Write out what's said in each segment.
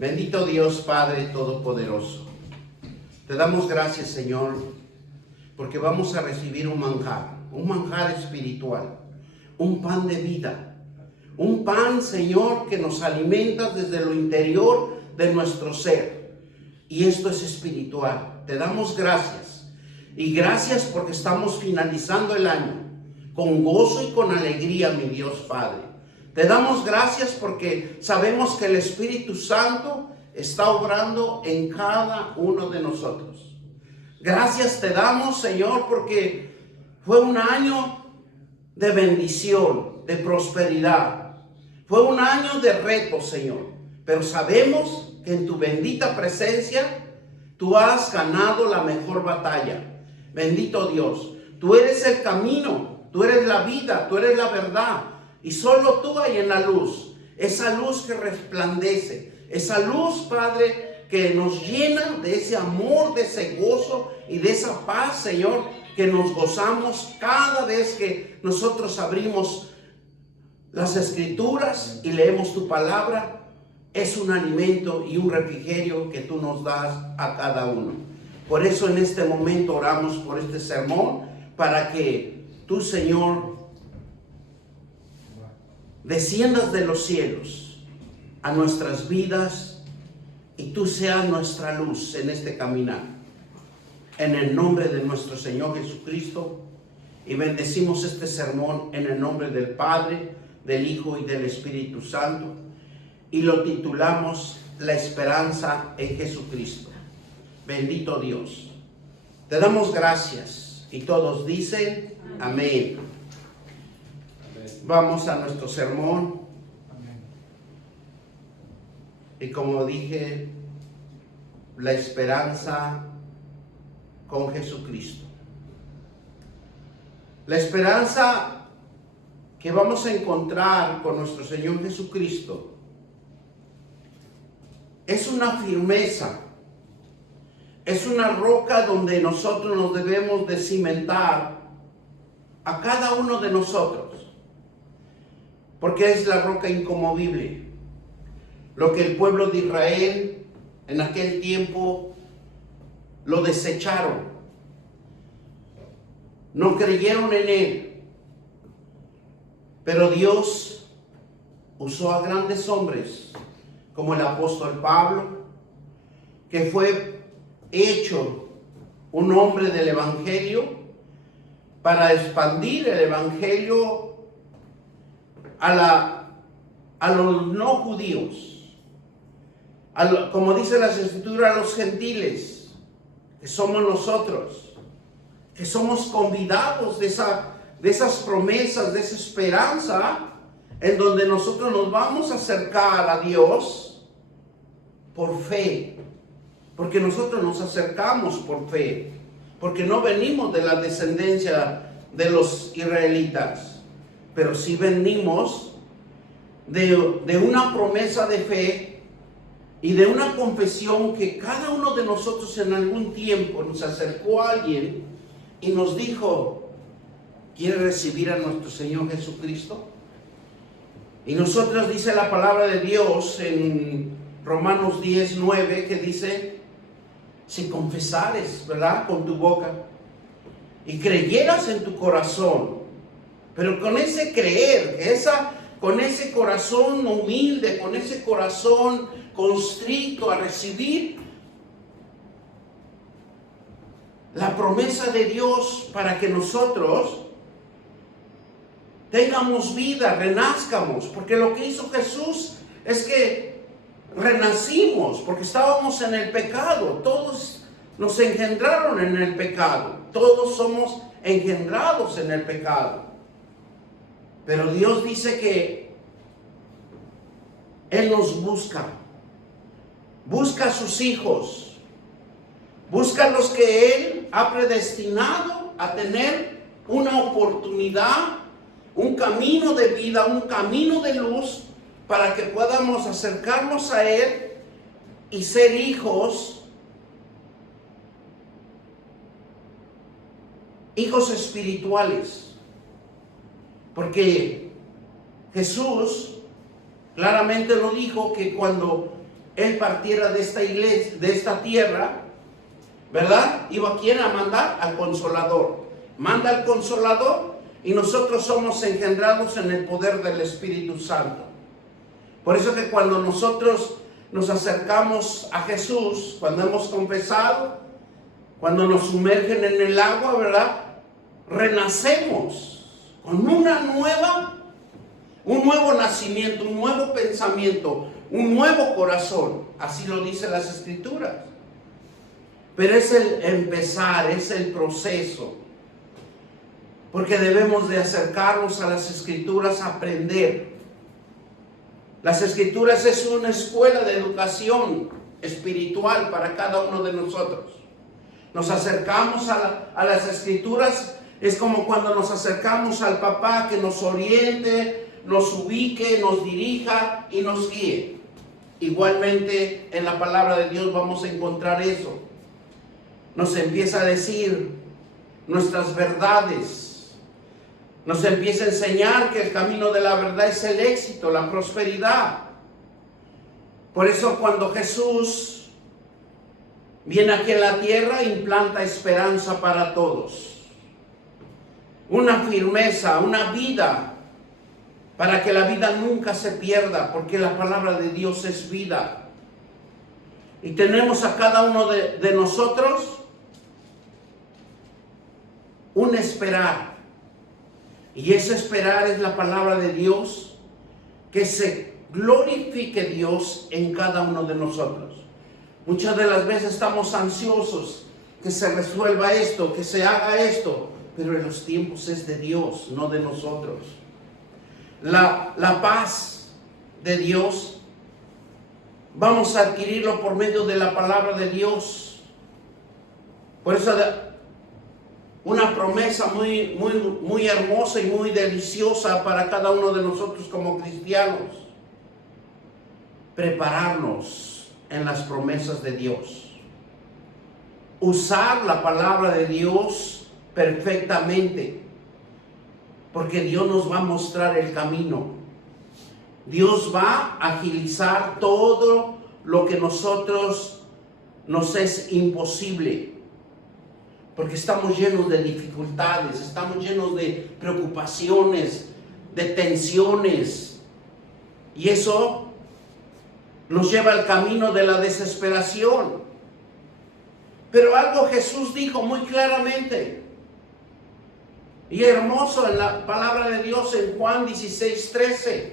Bendito Dios Padre Todopoderoso. Te damos gracias, Señor, porque vamos a recibir un manjar espiritual, un pan de vida, un pan, Señor, que nos alimenta desde lo interior de nuestro ser. Y esto es espiritual. Te damos gracias. Y gracias porque estamos finalizando el año con gozo y con alegría, mi Dios Padre. Te damos gracias porque sabemos que el Espíritu Santo está obrando en cada uno de nosotros. Gracias te damos, Señor, porque fue un año de bendición, de prosperidad. Fue un año de reto, Señor. Pero sabemos que en tu bendita presencia tú has ganado la mejor batalla. Bendito Dios. Tú eres el camino, tú eres la vida, tú eres la verdad. Y solo tú hay en la luz, esa luz que resplandece, esa luz, Padre, que nos llena de ese amor, de ese gozo y de esa paz, Señor, que nos gozamos cada vez que nosotros abrimos las Escrituras y leemos tu palabra. Es un alimento y un refrigerio que tú nos das a cada uno. Por eso en este momento oramos por este sermón, para que tú, Señor, desciendas de los cielos a nuestras vidas y tú seas nuestra luz en este caminar. En el nombre de nuestro Señor Jesucristo, y bendecimos este sermón en el nombre del Padre, del Hijo y del Espíritu Santo, y lo titulamos La esperanza en Jesucristo. Bendito Dios. Te damos gracias y todos dicen amén. Vamos a nuestro sermón. Y como dije, la esperanza con Jesucristo. La esperanza que vamos a encontrar con nuestro Señor Jesucristo es una firmeza, es una roca donde nosotros nos debemos de cimentar a cada uno de nosotros. Porque es la roca inconmovible. Lo que el pueblo de Israel en aquel tiempo lo desecharon. No creyeron en él. Pero Dios usó a grandes hombres como el apóstol Pablo, que fue hecho un hombre del evangelio para expandir el evangelio a los no judíos, como dice las Escrituras, a los gentiles, que somos nosotros, que somos convidados de esas promesas, de esa esperanza, en donde nosotros nos vamos a acercar a Dios por fe, porque nosotros nos acercamos por fe, porque no venimos de la descendencia de los israelitas, pero sí venimos de una promesa de fe y de una confesión que cada uno de nosotros en algún tiempo nos acercó a alguien y nos dijo: ¿quiere recibir a nuestro Señor Jesucristo? Y nosotros, dice la palabra de Dios en Romanos 10:9, que dice: si confesares, ¿verdad?, con tu boca y creyeras en tu corazón, pero con ese creer, con ese corazón humilde, con ese corazón constrito a recibir la promesa de Dios para que nosotros tengamos vida, renazcamos, porque lo que hizo Jesús es que renacimos, porque estábamos en el pecado. Todos nos engendraron en el pecado, todos somos engendrados en el pecado. Pero Dios dice que Él nos busca a sus hijos, busca a los que Él ha predestinado a tener una oportunidad, un camino de vida, un camino de luz, para que podamos acercarnos a Él y ser hijos espirituales. Porque Jesús claramente lo dijo, que cuando Él partiera de esta iglesia, de esta tierra, ¿verdad? ¿Iba a quién a mandar? Al Consolador. Manda al Consolador y nosotros somos engendrados en el poder del Espíritu Santo. Por eso que cuando nosotros nos acercamos a Jesús, cuando hemos confesado, cuando nos sumergen en el agua, ¿verdad? Renacemos con un nuevo nacimiento, un nuevo pensamiento, un nuevo corazón. Así lo dicen las Escrituras. Pero es el empezar, es el proceso. Porque debemos de acercarnos a las Escrituras a aprender. Las Escrituras es una escuela de educación espiritual para cada uno de nosotros. Nos acercamos a las Escrituras, es como cuando nos acercamos al papá que nos oriente, nos ubique, nos dirija y nos guíe. Igualmente en la palabra de Dios vamos a encontrar eso. Nos empieza a decir nuestras verdades. Nos empieza a enseñar que el camino de la verdad es el éxito, la prosperidad. Por eso cuando Jesús viene aquí en la tierra, implanta esperanza para todos. Una firmeza, una vida, para que la vida nunca se pierda, porque la palabra de Dios es vida. Y tenemos a cada uno de nosotros un esperar. Y ese esperar es la palabra de Dios, que se glorifique Dios en cada uno de nosotros. Muchas de las veces estamos ansiosos que se resuelva esto, que se haga esto, pero en los tiempos es de Dios, no de nosotros. La paz de Dios vamos a adquirirlo por medio de la palabra de Dios. Por eso una promesa muy hermosa y muy deliciosa para cada uno de nosotros como cristianos: prepararnos en las promesas de Dios, usar la palabra de Dios perfectamente, porque Dios nos va a mostrar el camino. Dios va a agilizar todo lo que nosotros nos es imposible, porque estamos llenos de dificultades, estamos llenos de preocupaciones, de tensiones, y eso nos lleva al camino de la desesperación. Pero algo Jesús dijo muy claramente y hermoso en la palabra de Dios en Juan 16:13.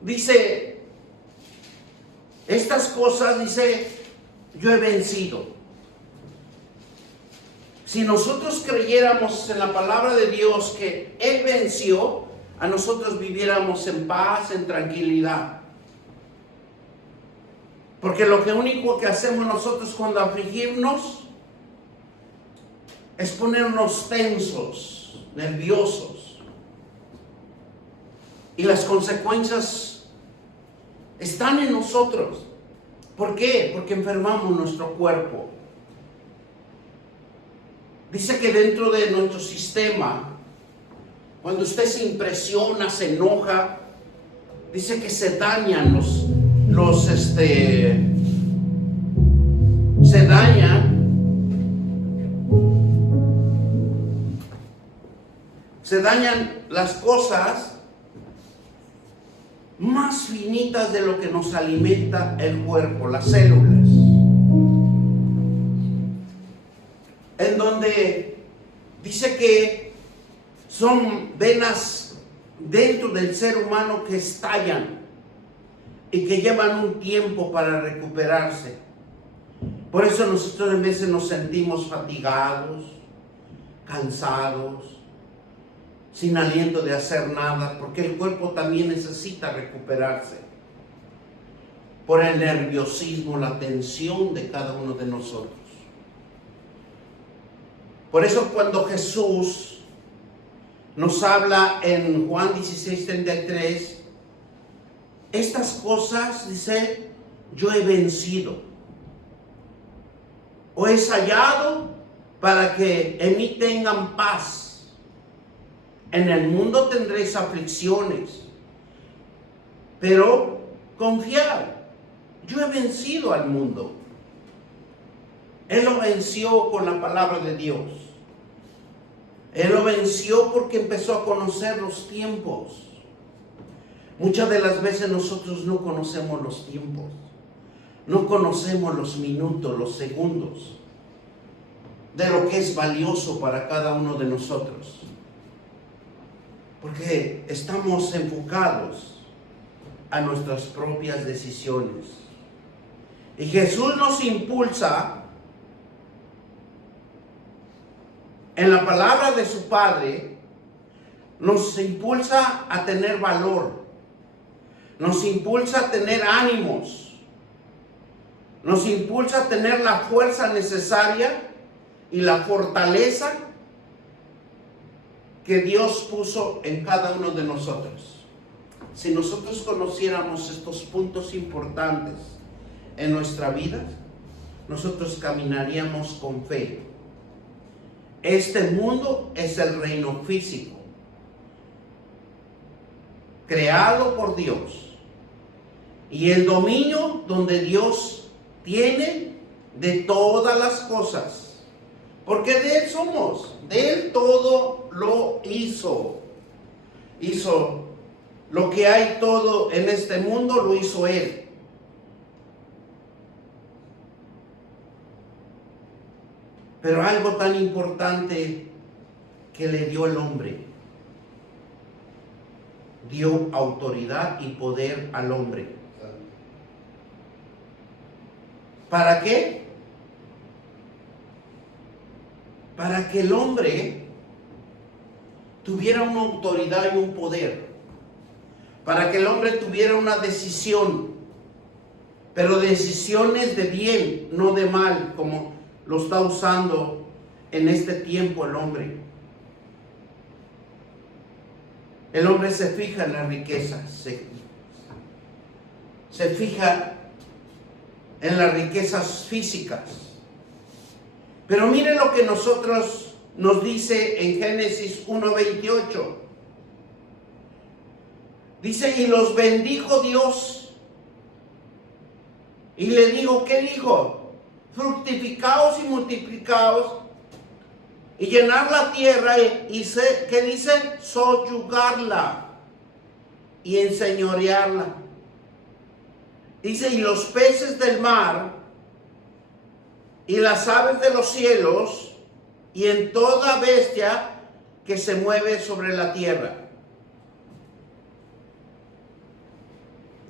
Dice, estas cosas, dice, yo he vencido. Si nosotros creyéramos en la palabra de Dios que Él venció, a nosotros viviéramos en paz, en tranquilidad. Porque lo único que hacemos nosotros cuando afligirnos es ponernos tensos, nerviosos. Y las consecuencias están en nosotros. ¿Por qué? Porque enfermamos nuestro cuerpo. Dice que dentro de nuestro sistema, cuando usted se impresiona, se enoja, dice que se dañan se dañan las cosas más finitas de lo que nos alimenta el cuerpo, las células, en donde dice que son venas dentro del ser humano que estallan y que llevan un tiempo para recuperarse. Por eso nosotros a veces nos sentimos fatigados, cansados, sin aliento de hacer nada, porque el cuerpo también necesita recuperarse por el nerviosismo, la tensión de cada uno de nosotros. Por eso cuando Jesús nos habla en Juan 16:33, estas cosas, dice, yo he vencido, o he hallado para que en mí tengan paz. En el mundo tendréis aflicciones, pero confiad, yo he vencido al mundo. Él lo venció con la palabra de Dios. Él lo venció porque empezó a conocer los tiempos. Muchas de las veces nosotros no conocemos los tiempos. No conocemos los minutos, los segundos de lo que es valioso para cada uno de nosotros. Porque estamos enfocados a nuestras propias decisiones. Y Jesús nos impulsa en la palabra de su Padre, nos impulsa a tener valor, nos impulsa a tener ánimos, nos impulsa a tener la fuerza necesaria y la fortaleza que Dios puso en cada uno de nosotros. Si nosotros conociéramos estos puntos importantes en nuestra vida, nosotros caminaríamos con fe. Este mundo es el reino físico, creado por Dios, y el dominio donde Dios tiene de todas las cosas, porque de Él somos, de Él todo lo hizo. Hizo lo que hay todo en este mundo, lo hizo Él. Pero algo tan importante que le dio el hombre, dio autoridad y poder al hombre. ¿Para qué? Para que el hombre tuviera una autoridad y un poder. Para que el hombre tuviera una decisión, pero decisiones de bien, no de mal, como lo está usando en este tiempo el hombre. El hombre se fija en las riquezas, se fija en las riquezas físicas. Pero mire lo que nos dice en Génesis 1:28. Dice, y los bendijo Dios. Y le dijo, ¿qué dijo? Fructificaos y multiplicaos y llenar la tierra ¿qué dice? Soyugarla y enseñorearla. Dice, y los peces del mar y las aves de los cielos y en toda bestia que se mueve sobre la tierra.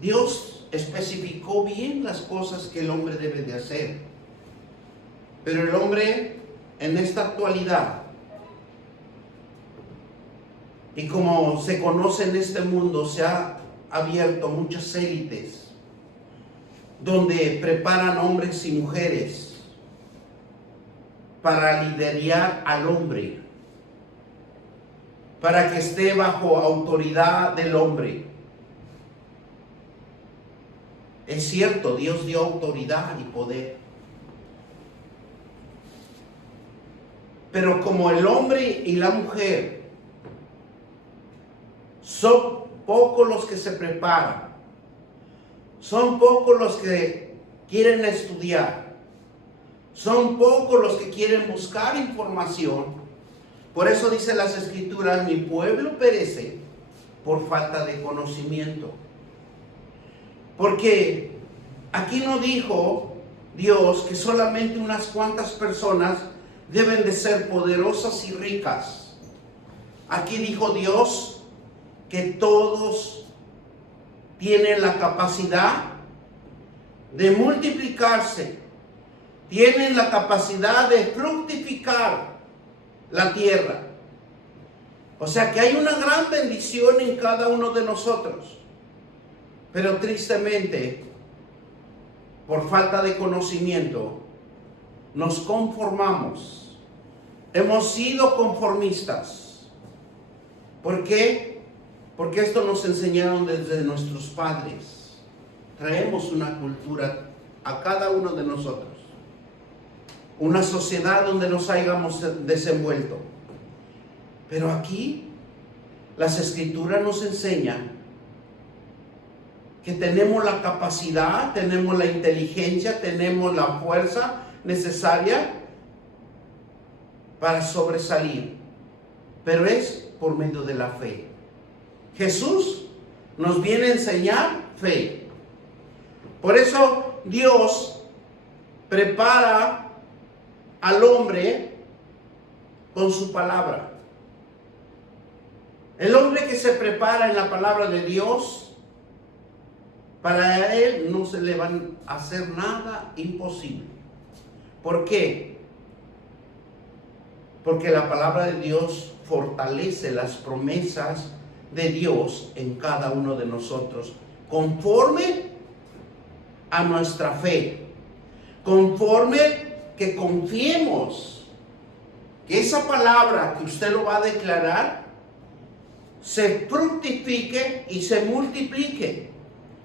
Dios especificó bien las cosas que el hombre debe de hacer. Pero el hombre en esta actualidad, y como se conoce en este mundo, se ha abierto muchas élites donde preparan hombres y mujeres para liderar al hombre, para que esté bajo autoridad del hombre. Es cierto, Dios dio autoridad y poder. Pero como el hombre y la mujer son pocos los que se preparan, son pocos los que quieren estudiar, son pocos los que quieren buscar información. Por eso dice las Escrituras, mi pueblo perece por falta de conocimiento. Porque aquí no dijo Dios que solamente unas cuantas personas deben de ser poderosas y ricas. Aquí dijo Dios que todos tienen la capacidad de multiplicarse, tienen la capacidad de fructificar la tierra. O sea que hay una gran bendición en cada uno de nosotros. Pero tristemente, por falta de conocimiento, nos conformamos. Hemos sido conformistas. ¿Por qué? Porque esto nos enseñaron desde nuestros padres. Traemos una cultura a cada uno de nosotros. Una sociedad donde nos hayamos desenvuelto. Pero aquí las Escrituras nos enseñan que tenemos la capacidad, tenemos la inteligencia, tenemos la fuerza necesaria para sobresalir, pero es por medio de la fe. Jesús nos viene a enseñar fe. Por eso Dios prepara al hombre con su palabra. El hombre que se prepara en la palabra de Dios, para él no se le va a hacer nada imposible. ¿Por qué? Porque la palabra de Dios fortalece las promesas de Dios en cada uno de nosotros, conforme a nuestra fe, conforme que confiemos que esa palabra que usted lo va a declarar se fructifique y se multiplique,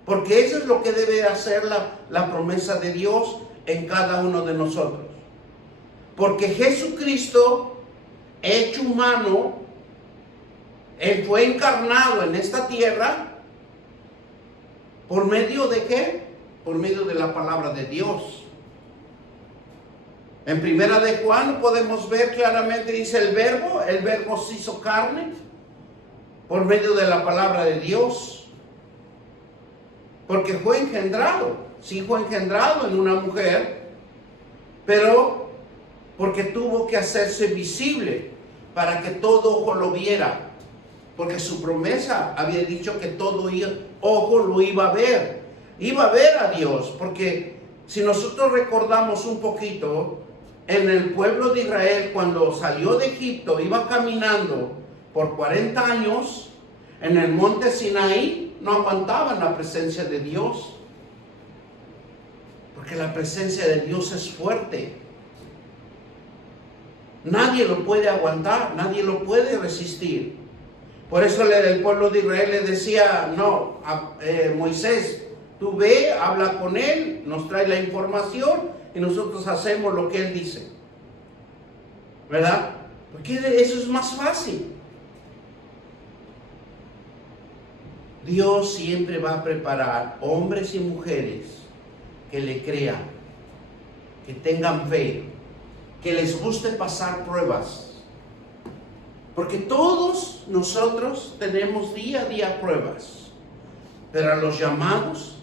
porque eso es lo que debe hacer la promesa de Dios en cada uno de nosotros. Porque Jesucristo, hecho humano, Él fue encarnado en esta tierra, ¿por medio de qué? Por medio de la palabra de Dios. En Primera de Juan podemos ver claramente, dice el verbo se hizo carne, por medio de la palabra de Dios. Porque fue engendrado, sí fue engendrado en una mujer, pero porque tuvo que hacerse visible para que todo ojo lo viera. Porque su promesa había dicho que todo ojo lo iba a ver a Dios. Porque si nosotros recordamos un poquito, en el pueblo de Israel, cuando salió de Egipto, iba caminando por 40 años en el monte Sinaí, no aguantaban la presencia de Dios, porque la presencia de Dios es fuerte. Nadie lo puede aguantar, nadie lo puede resistir. Por eso el pueblo de Israel le decía, no, Moisés, tú ve, habla con él, nos trae la información y nosotros hacemos lo que él dice. ¿Verdad? Porque eso es más fácil. Dios siempre va a preparar hombres y mujeres que le crean, que tengan fe, que les guste pasar pruebas. Porque todos nosotros tenemos día a día pruebas, pero a los llamados,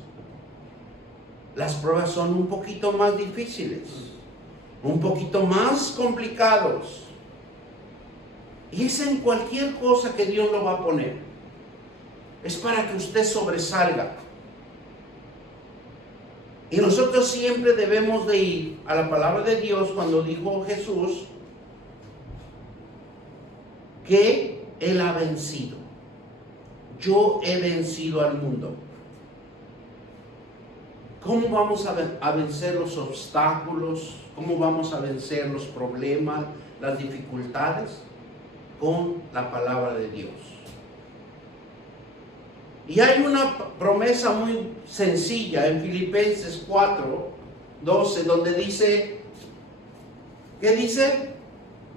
las pruebas son un poquito más difíciles, un poquito más complicados. Y es en cualquier cosa que Dios lo va a poner. Es para que usted sobresalga. Y nosotros siempre debemos de ir a la palabra de Dios cuando dijo Jesús que Él ha vencido. Yo he vencido al mundo. ¿Cómo vamos a vencer los obstáculos? ¿Cómo vamos a vencer los problemas, las dificultades? Con la palabra de Dios. Y hay una promesa muy sencilla en Filipenses 4:12, donde dice, ¿qué dice?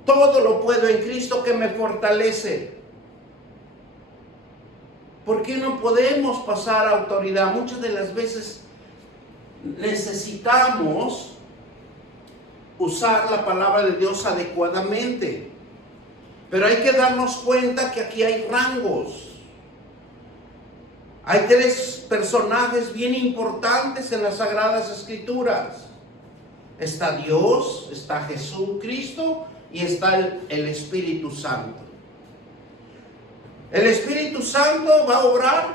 Todo lo puedo en Cristo que me fortalece. ¿Por qué no podemos pasar a autoridad? Muchas de las veces necesitamos usar la palabra de Dios adecuadamente. Pero hay que darnos cuenta que aquí hay rangos. Hay 3 personajes bien importantes en las Sagradas Escrituras. Está Dios, está Jesucristo y está el Espíritu Santo. El Espíritu Santo va a obrar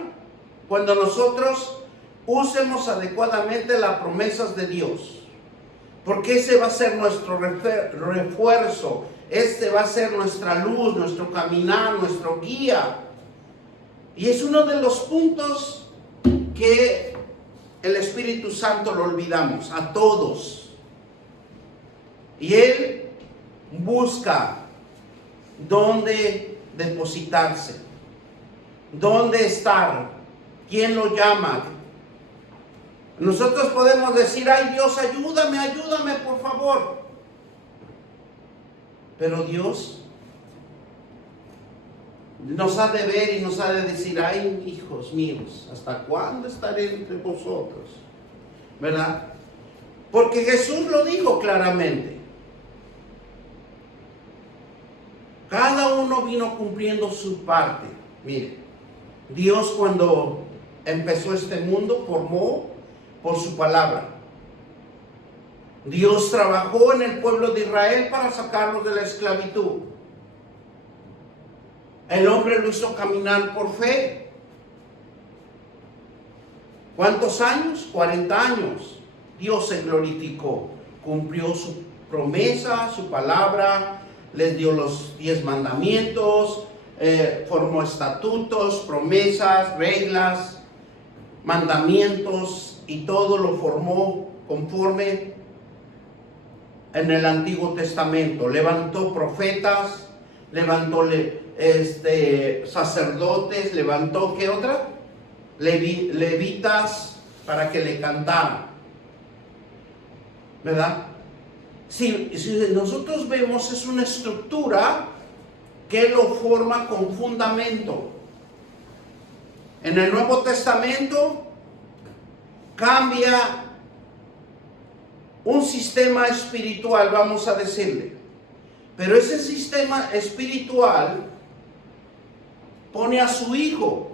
cuando nosotros usemos adecuadamente las promesas de Dios. Porque ese va a ser nuestro refuerzo. Este va a ser nuestra luz, nuestro caminar, nuestro guía. Y es uno de los puntos que el Espíritu Santo lo olvidamos, a todos. Y Él busca dónde depositarse, dónde estar, quién lo llama. Nosotros podemos decir, ay Dios, ayúdame, ayúdame, por favor. Pero Dios nos ha de ver y nos ha de decir, ay, hijos míos, ¿hasta cuándo estaré entre vosotros? ¿Verdad? Porque Jesús lo dijo claramente. Cada uno vino cumpliendo su parte. Mire, Dios cuando empezó este mundo formó por su palabra. Dios trabajó en el pueblo de Israel para sacarlos de la esclavitud. El hombre lo hizo caminar por fe. ¿Cuántos años? 40 años. Dios se glorificó, cumplió su promesa, su palabra, les dio los 10 mandamientos, formó estatutos, promesas, reglas, mandamientos, y todo lo formó conforme en el Antiguo Testamento. Levantó profetas, levantó sacerdotes, levantó, ¿qué otra? Levitas para que le cantaran, ¿verdad? Si nosotros vemos, es una estructura que lo forma con fundamento. En el Nuevo Testamento cambia un sistema espiritual, vamos a decirle, pero ese sistema espiritual pone a su Hijo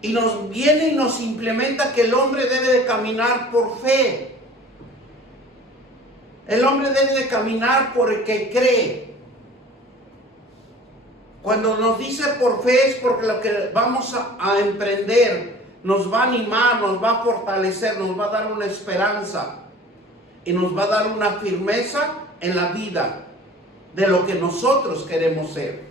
y nos viene y nos implementa que el hombre debe de caminar por fe. El hombre debe de caminar por el que cree. Cuando nos dice por fe es porque lo que vamos a emprender nos va a animar, nos va a fortalecer, nos va a dar una esperanza y nos va a dar una firmeza en la vida de lo que nosotros queremos ser.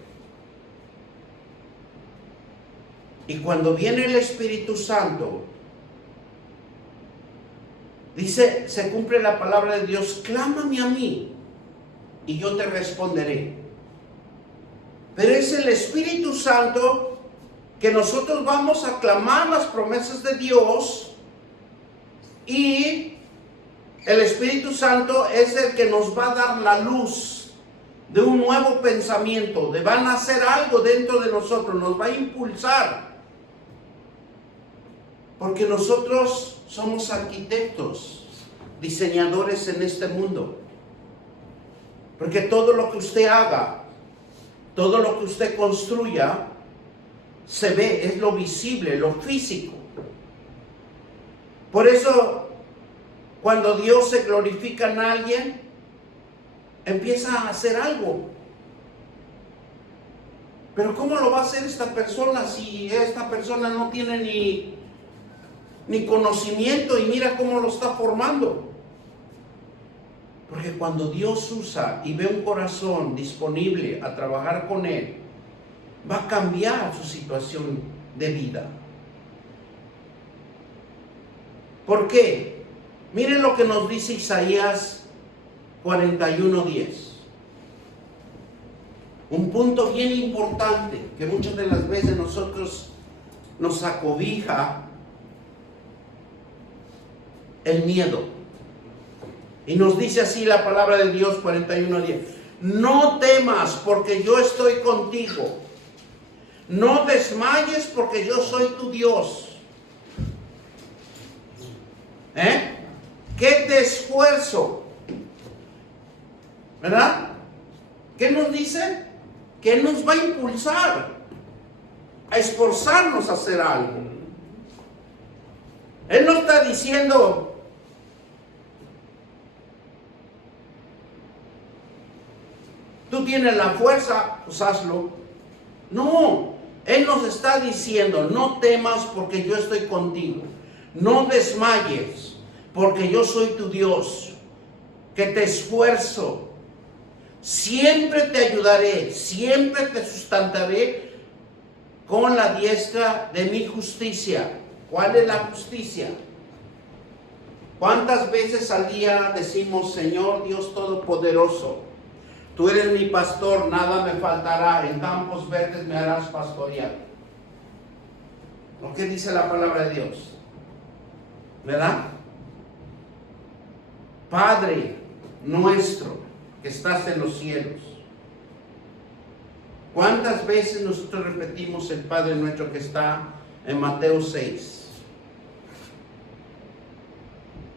Y cuando viene el Espíritu Santo, dice, se cumple la palabra de Dios, clámame a mí y yo te responderé. Pero es el Espíritu Santo que nosotros vamos a clamar las promesas de Dios, y el Espíritu Santo es el que nos va a dar la luz de un nuevo pensamiento, de van a hacer algo dentro de nosotros, nos va a impulsar. Porque nosotros somos arquitectos, diseñadores en este mundo. Porque todo lo que usted haga, todo lo que usted construya, se ve, es lo visible, lo físico. Por eso, cuando Dios se glorifica en alguien, empieza a hacer algo. Pero ¿cómo lo va a hacer esta persona si esta persona no tiene ni conocimiento, y mira cómo lo está formando? Porque cuando Dios usa y ve un corazón disponible a trabajar con Él, va a cambiar su situación de vida. ¿Por qué? Miren lo que nos dice Isaías 41:10. Un punto bien importante que muchas de las veces nosotros nos acobija el miedo. Y nos dice así la palabra de Dios, 41:10. No temas, porque yo estoy contigo. No desmayes, porque yo soy tu Dios. ¿Qué te esfuerzo? ¿Verdad? ¿Qué nos dice? Que Él nos va a impulsar a esforzarnos a hacer algo. Él no está diciendo, tú tienes la fuerza, pues hazlo. No, Él nos está diciendo, no temas porque yo estoy contigo. No desmayes porque yo soy tu Dios, que te esfuerzo. Siempre te ayudaré, siempre te sustentaré con la diestra de mi justicia. ¿Cuál es la justicia? ¿Cuántas veces al día decimos, Señor Dios Todopoderoso, tú eres mi pastor, nada me faltará, en campos verdes me harás pastorear? ¿Lo que dice la palabra de Dios? ¿Verdad? Padre nuestro que estás en los cielos, ¿Cuántas veces nosotros repetimos el Padre Nuestro que está en Mateo 6?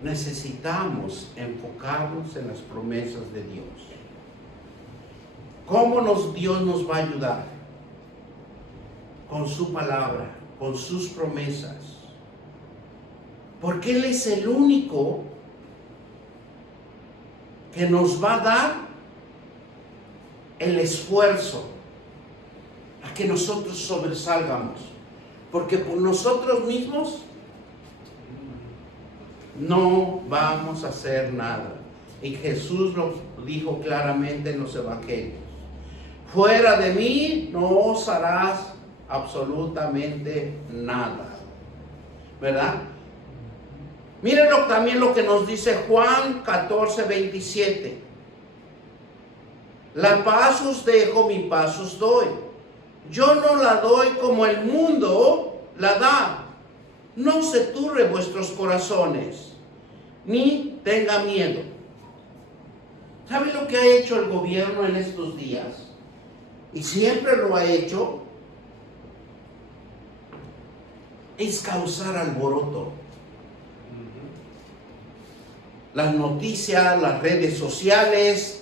Necesitamos enfocarnos en las promesas de Dios. ¿Cómo Dios nos va a ayudar? Con su palabra, con sus promesas. Porque Él es el único que nos va a dar el esfuerzo a que nosotros sobresalgamos. Porque por nosotros mismos no vamos a hacer nada. Y Jesús lo dijo claramente en los evangelios. Fuera de mí no os harás absolutamente nada. ¿Verdad? Mírenlo también lo que nos dice Juan 14:27. La paz os dejo, mi paz os doy. Yo no la doy como el mundo la da. No se turbe vuestros corazones, ni tenga miedo. ¿Sabe lo que ha hecho el gobierno en estos días? Y siempre lo ha hecho. Es causar alboroto. Las noticias, las redes sociales.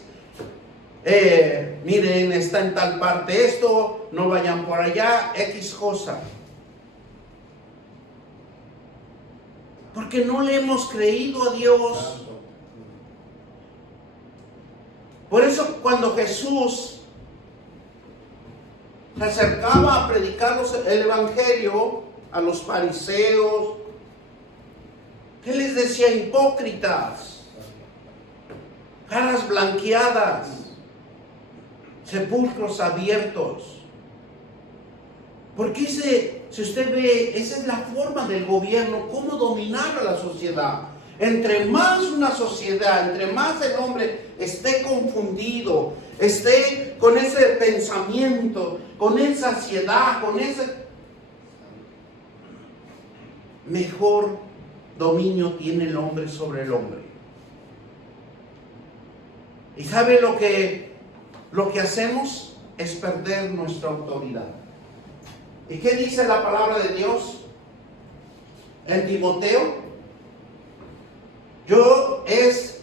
Miren, está en tal parte esto, no vayan por allá, X cosa. Porque no le hemos creído a Dios. Por eso cuando Jesús se acercaba a predicar el evangelio a los fariseos, ¿qué les decía? Hipócritas, caras blanqueadas, sepulcros abiertos. Porque si usted ve, esa es la forma del gobierno, cómo dominar a la sociedad. Entre más una sociedad, entre más el hombre esté confundido, esté con ese pensamiento, con esa ansiedad, con ese... mejor dominio tiene el hombre sobre el hombre. ¿Y sabe lo que hacemos? Es perder nuestra autoridad. ¿Y qué dice la palabra de Dios en Timoteo?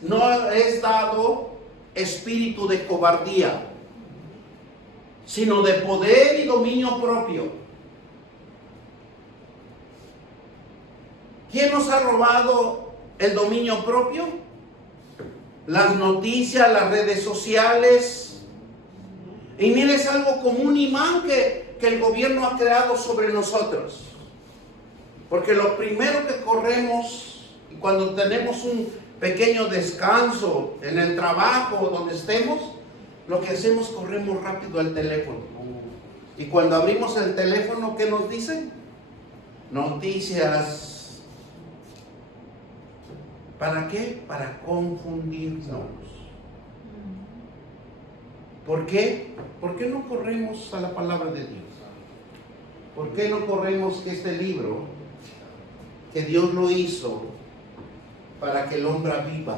No es dado espíritu de cobardía, sino de poder y dominio propio. ¿Quién nos ha robado el dominio propio? Las noticias, las redes sociales. Y mire, es algo como un imán que el gobierno ha creado sobre nosotros. Porque lo primero que corremos, y cuando tenemos un pequeño descanso en el trabajo o donde estemos, lo que hacemos, corremos rápido al teléfono. Y cuando abrimos el teléfono, ¿qué nos dicen? Noticias. ¿Para qué? Para confundirnos. ¿Por qué? ¿Por qué no corremos a la palabra de Dios? ¿Por qué no corremos que este libro, que Dios lo hizo para que el hombre viva,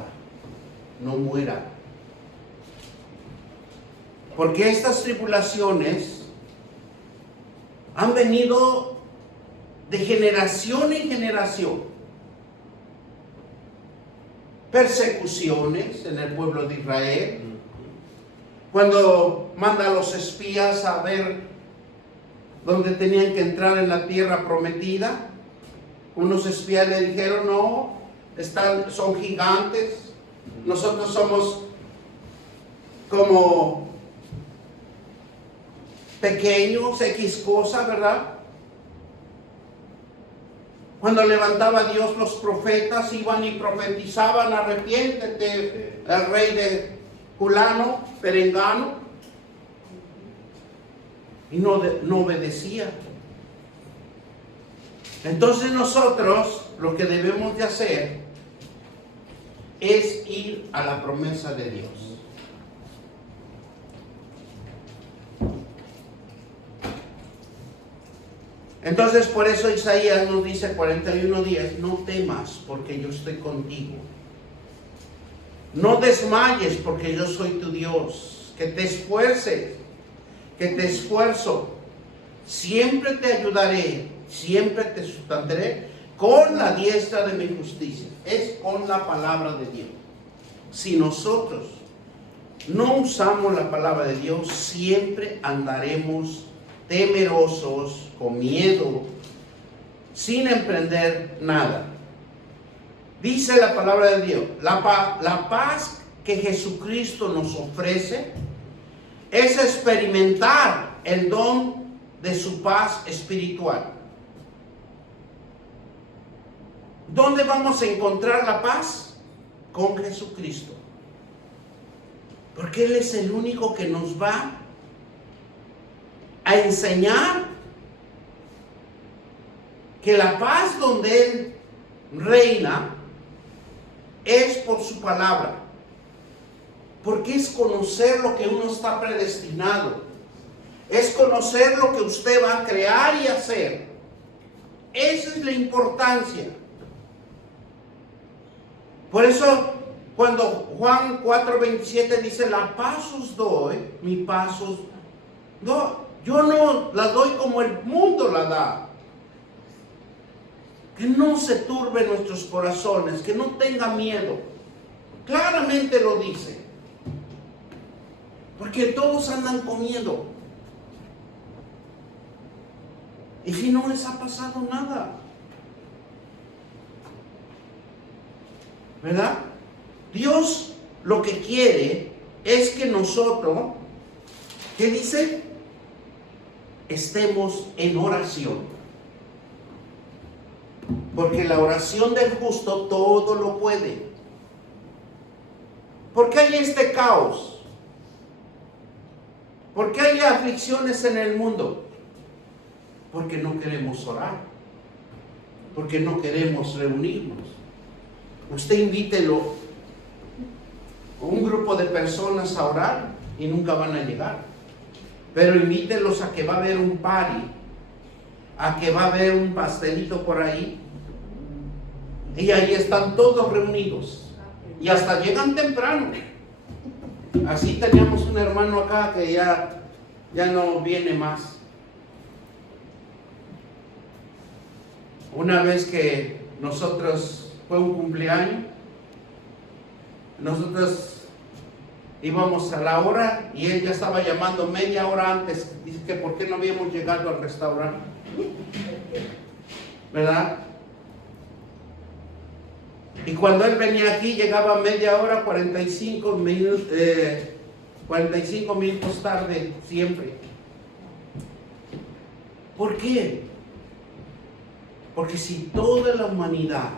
no muera? Porque estas tribulaciones han venido de generación en generación. Persecuciones en el pueblo de Israel. Cuando manda a los espías a ver dónde tenían que entrar en la tierra prometida, unos espías le dijeron: no, son gigantes, nosotros somos como pequeños, X cosa, ¿verdad? Cuando levantaba Dios los profetas, iban y profetizaban: arrepiéntete, el rey de fulano, perengano, y no obedecía. Entonces nosotros lo que debemos de hacer es ir a la promesa de Dios. Entonces por eso Isaías nos dice 41:10: no temas, porque yo estoy contigo. No desmayes, porque yo soy tu Dios. Que te esfuerces, que te esfuerzo, siempre te ayudaré, siempre te sustentaré con la diestra de mi justicia. Es con la palabra de Dios. Si nosotros no usamos la palabra de Dios, siempre andaremos temerosos, con miedo, sin emprender nada. Dice la palabra de Dios, la paz que Jesucristo nos ofrece es experimentar el don de su paz espiritual. ¿Dónde vamos a encontrar la paz? Con Jesucristo. Porque Él es el único que nos va a enseñar que la paz donde Él reina es por su palabra. Porque es conocer lo que uno está predestinado. Es conocer lo que usted va a crear y hacer. Esa es la importancia. Por eso, cuando Juan 4:27 dice, la paz os doy, mi paz os doy. Yo no la doy como el mundo la da. Que no se turbe nuestros corazones, que no tenga miedo. Claramente lo dice. Porque todos andan con miedo. Y si no les ha pasado nada. ¿Verdad? Dios lo que quiere es que nosotros, ¿qué dice? Estemos en oración. Porque la oración del justo todo lo puede. ¿Por qué hay este caos? ¿Por qué hay aflicciones en el mundo? Porque no queremos orar. Porque no queremos reunirnos. Usted invítelo a un grupo de personas a orar y nunca van a llegar. Pero invítelos a que va a haber un party, a que va a haber un pastelito por ahí. Y ahí están todos reunidos. Y hasta llegan temprano. Así teníamos un hermano acá que ya no viene más. Una vez que nosotros fue un cumpleaños, nosotros íbamos a la hora y él ya estaba llamando media hora antes. Dice que por qué no habíamos llegado al restaurante, ¿verdad? Y cuando él venía aquí llegaba media hora, 45 minutos tarde siempre. ¿Por qué? Porque si toda la humanidad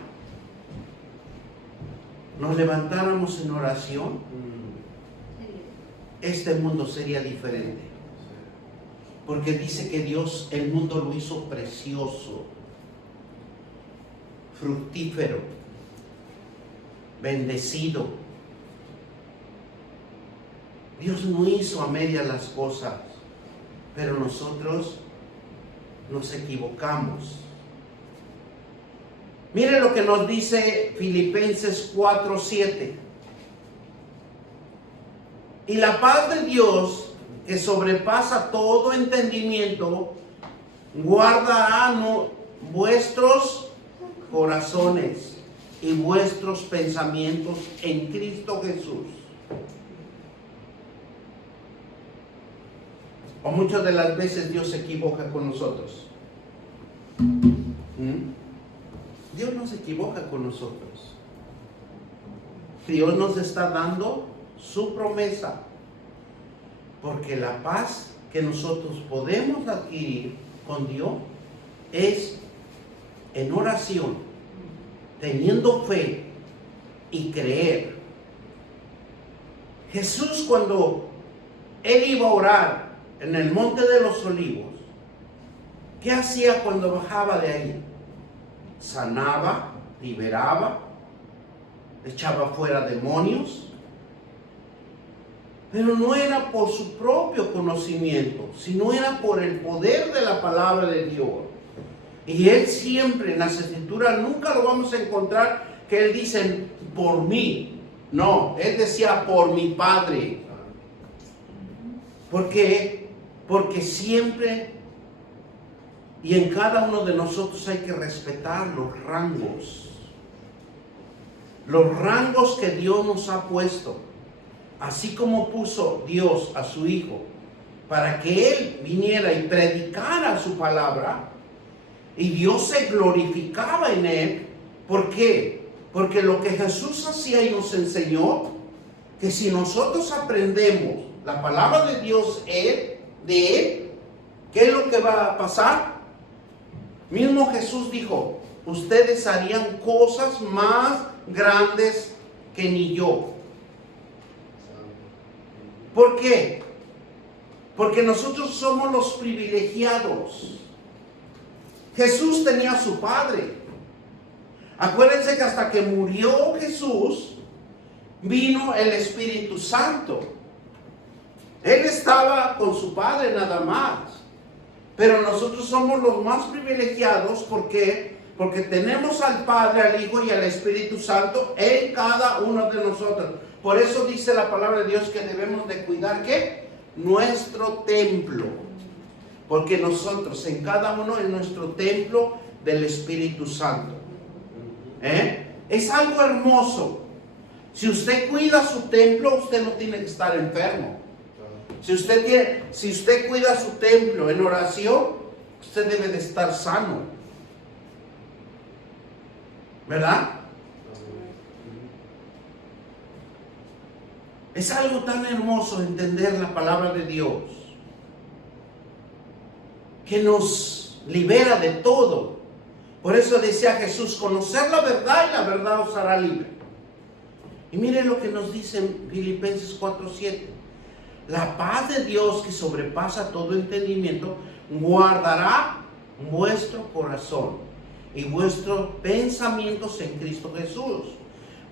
nos levantáramos en oración, este mundo sería diferente. Porque dice que Dios, el mundo lo hizo precioso, fructífero, bendecido. Dios no hizo a medias las cosas, pero nosotros nos equivocamos. Mire lo que nos dice Filipenses 4:7. Y la paz de Dios, que sobrepasa todo entendimiento, guardará vuestros corazones y vuestros pensamientos en Cristo Jesús. O muchas de las veces Dios se equivoca con nosotros. Dios no se equivoca con nosotros. Dios nos está dando su promesa. Porque la paz que nosotros podemos adquirir con Dios es en oración, teniendo fe y creer. Jesús, cuando Él iba a orar en el Monte de los Olivos, ¿qué hacía cuando bajaba de ahí? Sanaba, liberaba, echaba fuera demonios. Pero no era por su propio conocimiento, sino era por el poder de la palabra de Dios. Y Él siempre, en las Escrituras, nunca lo vamos a encontrar que Él dice, por mí. No, Él decía, por mi Padre. ¿Por qué? Porque siempre y en cada uno de nosotros hay que respetar los rangos. Los rangos que Dios nos ha puesto. Así como puso Dios a su Hijo para que Él viniera y predicara su palabra, y Dios se glorificaba en Él. ¿Por qué? Porque lo que Jesús hacía y nos enseñó, que si nosotros aprendemos la palabra de Dios de Él, ¿qué es lo que va a pasar? Mismo Jesús dijo, ustedes harían cosas más grandes que ni yo. ¿Por qué? Porque nosotros somos los privilegiados. Jesús tenía a su Padre. Acuérdense que hasta que murió Jesús, vino el Espíritu Santo. Él estaba con su Padre nada más. Pero nosotros somos los más privilegiados. ¿Por qué? Porque tenemos al Padre, al Hijo y al Espíritu Santo en cada uno de nosotros. Por eso dice la palabra de Dios que debemos de cuidar, ¿qué? Nuestro templo. Porque nosotros, en cada uno, es nuestro templo del Espíritu Santo. Es algo hermoso. Si usted cuida su templo, usted no tiene que estar enfermo. Si usted cuida su templo en oración, usted debe de estar sano. ¿Verdad? Es algo tan hermoso entender la palabra de Dios, que nos libera de todo. Por eso decía Jesús, conocer la verdad y la verdad os hará libre. Y miren lo que nos dice en Filipenses 4:7. La paz de Dios que sobrepasa todo entendimiento guardará vuestro corazón y vuestros pensamientos en Cristo Jesús.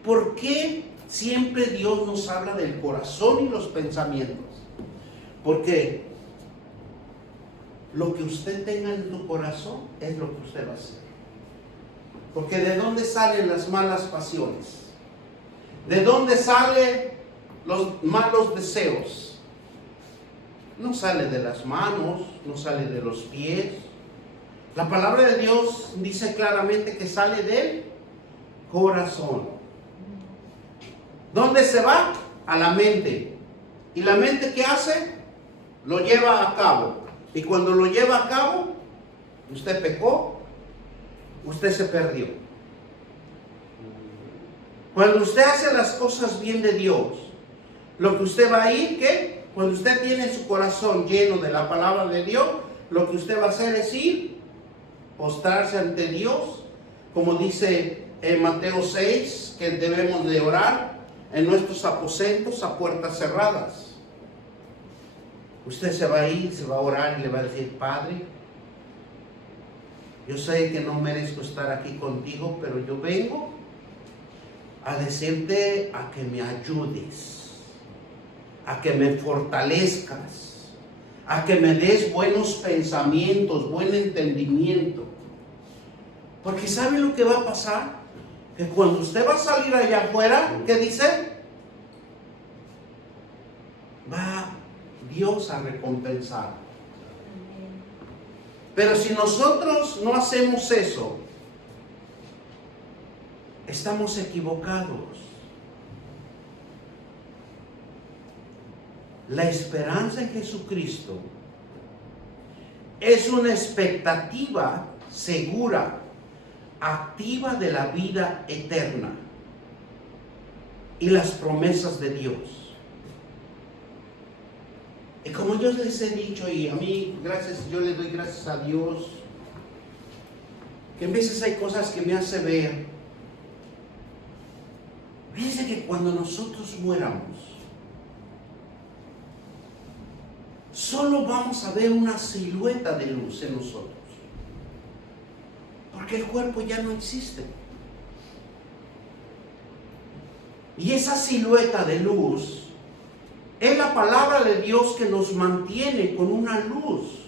¿Por qué siempre Dios nos habla del corazón y los pensamientos? Porque lo que usted tenga en tu corazón es lo que usted va a hacer. Porque ¿de dónde salen las malas pasiones? ¿De dónde salen los malos deseos? No sale de las manos, no sale de los pies. La palabra de Dios dice claramente que sale del corazón. ¿Dónde se va? A la mente. ¿Y la mente qué hace? Lo lleva a cabo. Y cuando lo lleva a cabo, usted pecó, usted se perdió. Cuando usted hace las cosas bien de Dios, lo que usted va a ir, ¿qué? Cuando usted tiene su corazón lleno de la palabra de Dios, lo que usted va a hacer es ir, postrarse ante Dios, como dice en Mateo 6, que debemos de orar en nuestros aposentos a puertas cerradas. Usted se va a ir, se va a orar y le va a decir, Padre, yo sé que no merezco estar aquí contigo, pero yo vengo a decirte a que me ayudes, a que me fortalezcas, a que me des buenos pensamientos, buen entendimiento. Porque ¿sabe lo que va a pasar? Que cuando usted va a salir allá afuera, ¿qué dice? Va Dios a recompensar. Pero si nosotros no hacemos eso, estamos equivocados. La esperanza en Jesucristo es una expectativa segura, activa de la vida eterna y las promesas de Dios. Y como yo les he dicho, y a mí, yo le doy gracias a Dios, que a veces hay cosas que me hace ver. Fíjense que cuando nosotros muéramos, solo vamos a ver una silueta de luz en nosotros. Porque el cuerpo ya no existe. Y esa silueta de luz es la palabra de Dios que nos mantiene con una luz.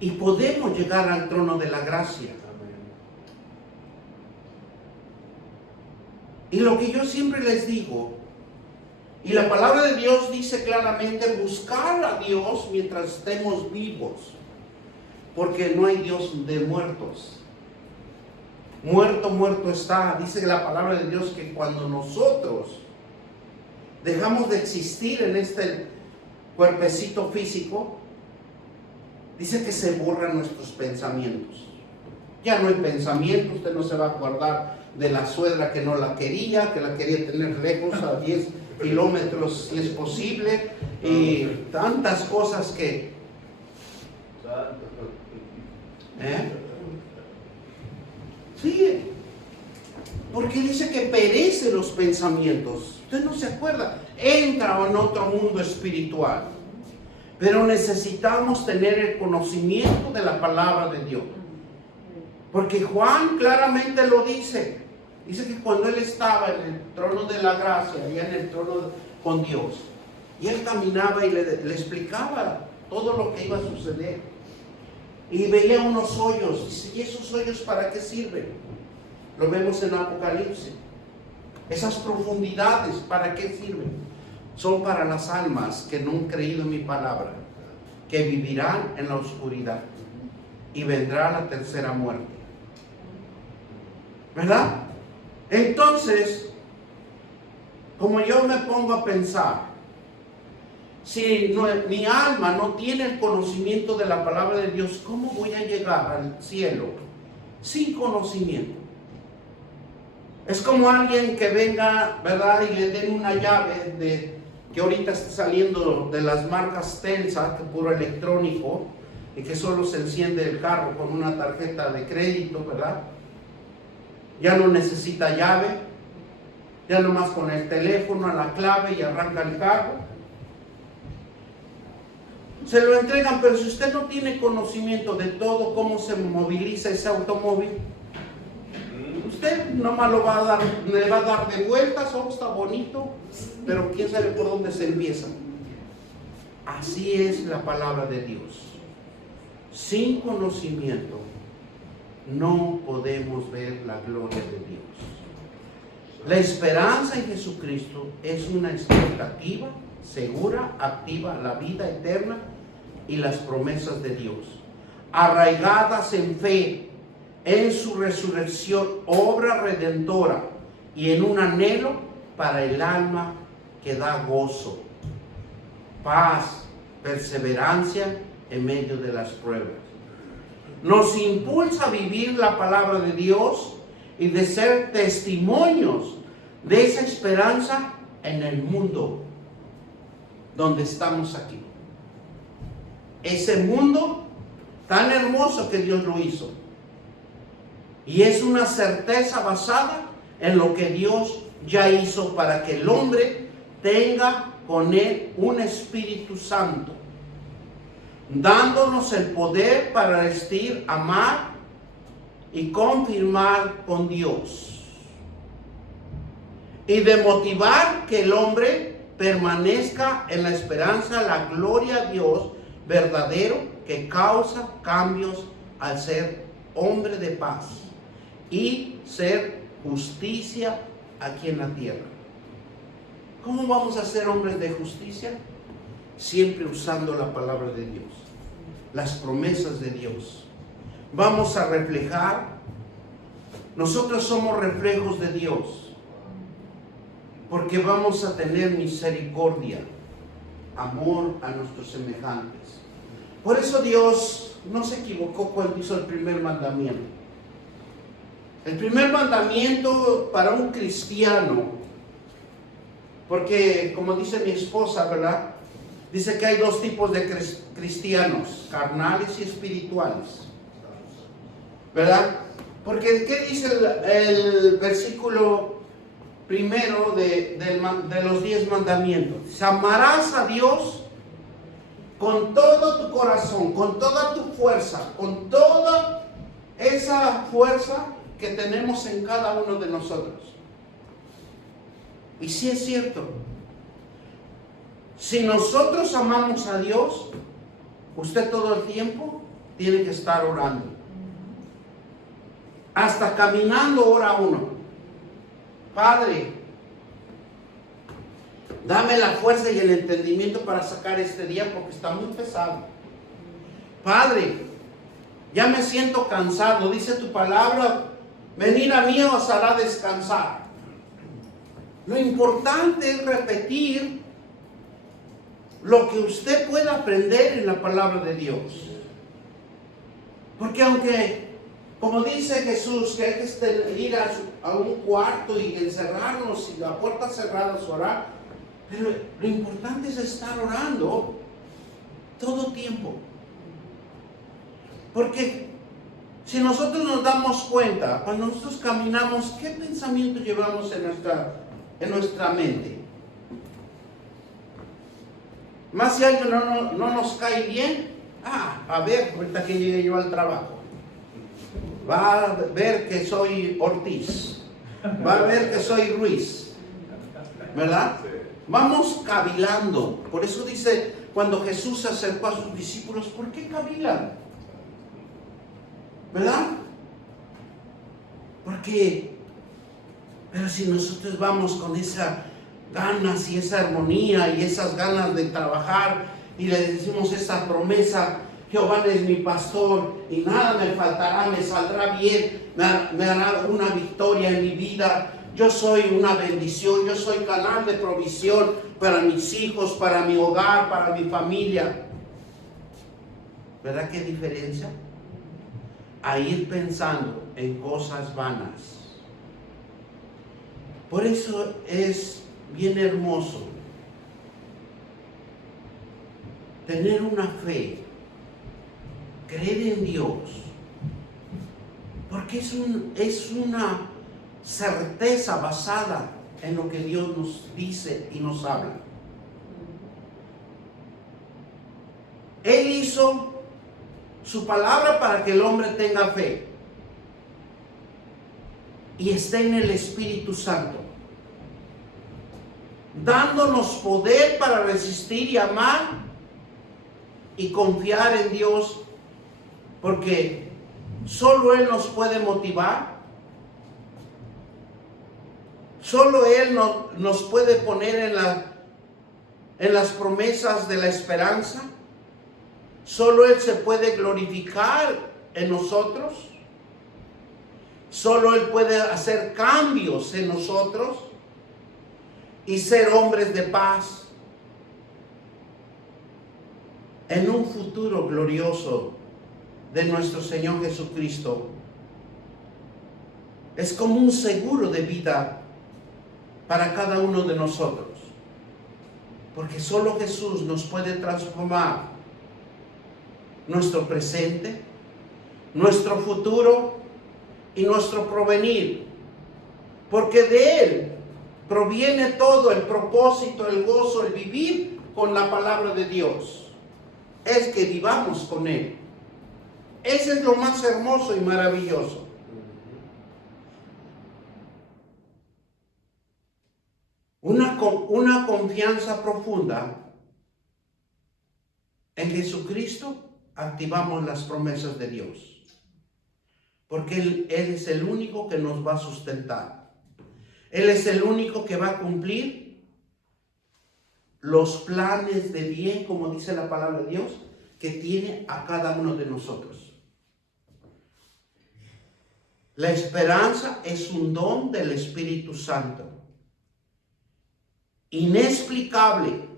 Y podemos llegar al trono de la gracia. Y lo que yo siempre les digo Y la palabra de Dios dice claramente buscar a Dios mientras estemos vivos, porque no hay Dios de muertos. Muerto, muerto está. Dice la palabra de Dios que cuando nosotros dejamos de existir en este cuerpecito físico, dice que se borran nuestros pensamientos. Ya no hay pensamiento, usted no se va a acordar de la suegra que no la quería, que la quería tener lejos a 10 kilómetros si es posible, y tantas cosas que... Sí, porque dice que perecen los pensamientos. Usted no se acuerda, entra en otro mundo espiritual. Pero necesitamos tener el conocimiento de la palabra de Dios. Porque Juan claramente lo dice. Dice que cuando él estaba en el trono de la gracia, allá en el trono con Dios, y él caminaba y le explicaba todo lo que iba a suceder. Y veía unos hoyos. Dice, ¿y esos hoyos para qué sirven? Lo vemos en Apocalipsis. Esas profundidades, ¿para qué sirven? Son para las almas que no han creído en mi palabra, que vivirán en la oscuridad y vendrá la tercera muerte. ¿Verdad? Entonces, como yo me pongo a pensar, si mi alma no tiene el conocimiento de la palabra de Dios, ¿cómo voy a llegar al cielo sin conocimiento? Es como alguien que venga, ¿verdad? Y le den una llave que ahorita está saliendo de las marcas Telsa, que puro electrónico, y que solo se enciende el carro con una tarjeta de crédito, ¿verdad? Ya no necesita llave, ya nomás con el teléfono a la clave y arranca el carro. Se lo entregan, pero si usted no tiene conocimiento de todo cómo se moviliza ese automóvil, usted nomás le va a dar de vueltas. Oh, está bonito, pero quién sabe por dónde se empieza. Así es la palabra de Dios. Sin conocimiento no podemos ver la gloria de Dios. La esperanza en Jesucristo es una expectativa segura, activa, la vida eterna y las promesas de Dios, arraigadas en fe, en su resurrección, obra redentora, y en un anhelo para el alma que da gozo, paz, perseverancia en medio de las pruebas. Nos impulsa a vivir la palabra de Dios y de ser testimonios de esa esperanza en el mundo donde estamos aquí. Ese mundo tan hermoso que Dios lo hizo. Y es una certeza basada en lo que Dios ya hizo para que el hombre tenga con él un Espíritu Santo, dándonos el poder para resistir, amar y confirmar con Dios, y de motivar que el hombre permanezca en la esperanza, la gloria a Dios verdadero que causa cambios al ser hombre de paz y ser justicia aquí en la tierra. ¿Cómo vamos a ser hombres de justicia? Siempre usando la palabra de Dios, las promesas de Dios. Vamos a reflejar, nosotros somos reflejos de Dios, porque vamos a tener misericordia, amor a nuestros semejantes. Por eso Dios no se equivocó cuando hizo el primer mandamiento. El primer mandamiento para un cristiano, porque como dice mi esposa, ¿verdad? Dice que hay dos tipos de cristianos, carnales y espirituales, ¿verdad? Porque ¿qué dice el versículo primero de los 10 mandamientos? Dice, amarás a Dios con todo tu corazón, con toda tu fuerza, con toda esa fuerza que tenemos en cada uno de nosotros. Y sí es cierto, si nosotros amamos a Dios, usted todo el tiempo tiene que estar orando. Hasta caminando ora uno. Padre, Dame la fuerza y el entendimiento para sacar este día porque está muy pesado. Padre, ya me siento cansado. Dice tu palabra, venid a mí os hará descansar. Lo importante es repetir lo que usted pueda aprender en la palabra de Dios. Porque aunque, como dice Jesús, que hay que ir a un cuarto y encerrarnos y la puerta cerrada orar, pero lo importante es estar orando todo tiempo. Porque si nosotros nos damos cuenta, cuando nosotros caminamos, ¿qué pensamiento llevamos en nuestra mente? Más si algo no nos cae bien, a ver, ahorita que llegue yo al trabajo, va a ver que soy Ortiz, va a ver que soy Ruiz, ¿verdad? Vamos cavilando. Por eso dice, cuando Jesús se acercó a sus discípulos, ¿por qué cavilan? ¿Verdad? Porque, pero si nosotros vamos con esas ganas y esa armonía y esas ganas de trabajar y le decimos esa promesa, Jehová es mi pastor y nada me faltará, me saldrá bien, me hará una victoria en mi vida, yo soy una bendición, yo soy canal de provisión para mis hijos, para mi hogar, para mi familia. ¿Verdad qué diferencia? A ir pensando en cosas vanas. Por eso es bien hermoso tener una fe, creer en Dios, porque es una certeza basada en lo que Dios nos dice y nos habla. Él hizo su palabra para que el hombre tenga fe y esté en el Espíritu Santo, dándonos poder para resistir y amar y confiar en Dios, porque solo Él nos puede motivar, solo Él nos puede poner en las promesas de la esperanza. Solo Él se puede glorificar en nosotros. Solo Él puede hacer cambios en nosotros y ser hombres de paz en un futuro glorioso de nuestro Señor Jesucristo. Es como un seguro de vida para cada uno de nosotros, porque solo Jesús nos puede transformar nuestro presente, nuestro futuro y nuestro porvenir, porque de Él proviene todo el propósito, el gozo, el vivir con la palabra de Dios. Es que vivamos con Él. Ese es lo más hermoso y maravilloso. Una confianza profunda en Jesucristo. Activamos las promesas de Dios, porque Él es el único que nos va a sustentar. Él es el único que va a cumplir los planes de bien, como dice la palabra de Dios, que tiene a cada uno de nosotros. La esperanza es un don del Espíritu Santo, inexplicable,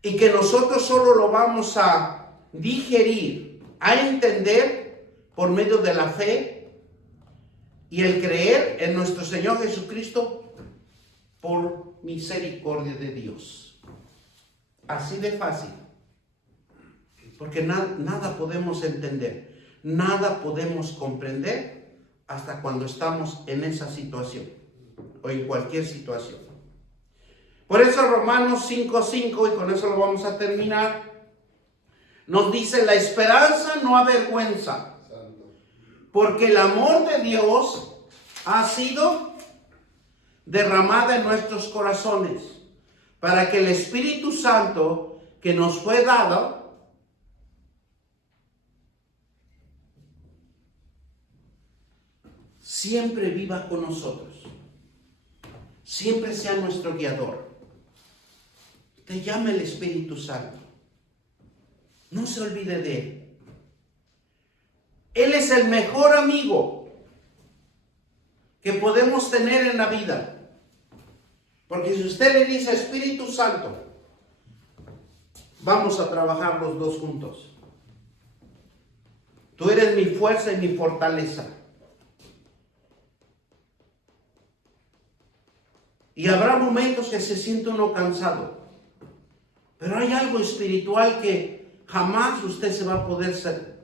y que nosotros solo lo vamos a digerir, a entender por medio de la fe y el creer en nuestro Señor Jesucristo por misericordia de Dios. Así de fácil. Porque nada podemos entender, nada podemos comprender hasta cuando estamos en esa situación o en cualquier situación. Por eso Romanos 5:5, y con eso lo vamos a terminar, nos dice: la esperanza no avergüenza, porque el amor de Dios ha sido derramado en nuestros corazones, para que el Espíritu Santo que nos fue dado siempre viva con nosotros. siempre sea nuestro guiador. Te llama el Espíritu Santo. No se olvide de Él. Él es el mejor amigo que podemos tener en la vida. Porque si usted le dice Espíritu Santo, vamos a trabajar los dos juntos. Tú eres mi fuerza y mi fortaleza. Y habrá momentos que se siente uno cansado. Pero hay algo espiritual que jamás usted se va a poder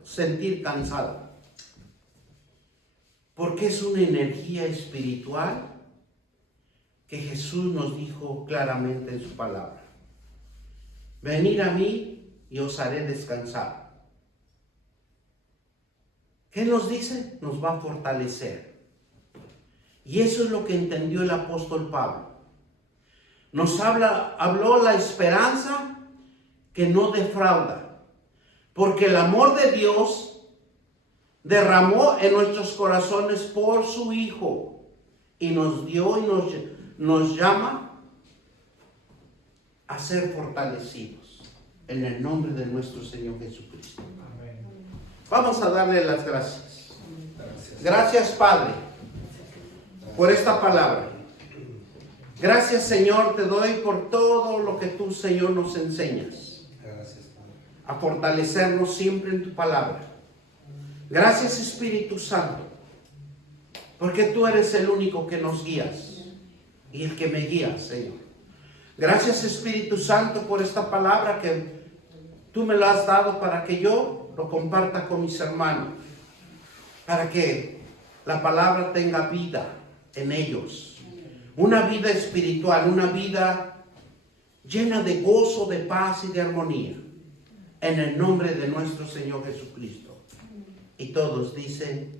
sentir cansado. Porque es una energía espiritual que Jesús nos dijo claramente en su palabra. Venid a mí y os haré descansar. ¿Qué nos dice? Nos va a fortalecer. Y eso es lo que entendió el apóstol Pablo. Habló la esperanza que no defrauda. Porque el amor de Dios derramó en nuestros corazones por su Hijo. Y nos dio y nos llama a ser fortalecidos. En el nombre de nuestro Señor Jesucristo. Amén. Vamos a darle las gracias. Gracias, Padre, por esta palabra. Gracias, Señor, te doy por todo lo que tú, Señor, nos enseñas. Gracias, a fortalecernos siempre en tu palabra. Gracias, Espíritu Santo, porque tú eres el único que nos guías y el que me guía, Señor. Gracias, Espíritu Santo, por esta palabra que tú me la has dado para que yo lo comparta con mis hermanos, para que la palabra tenga vida en ellos. Una vida espiritual, una vida llena de gozo, de paz y de armonía. En el nombre de nuestro Señor Jesucristo. Y todos dicen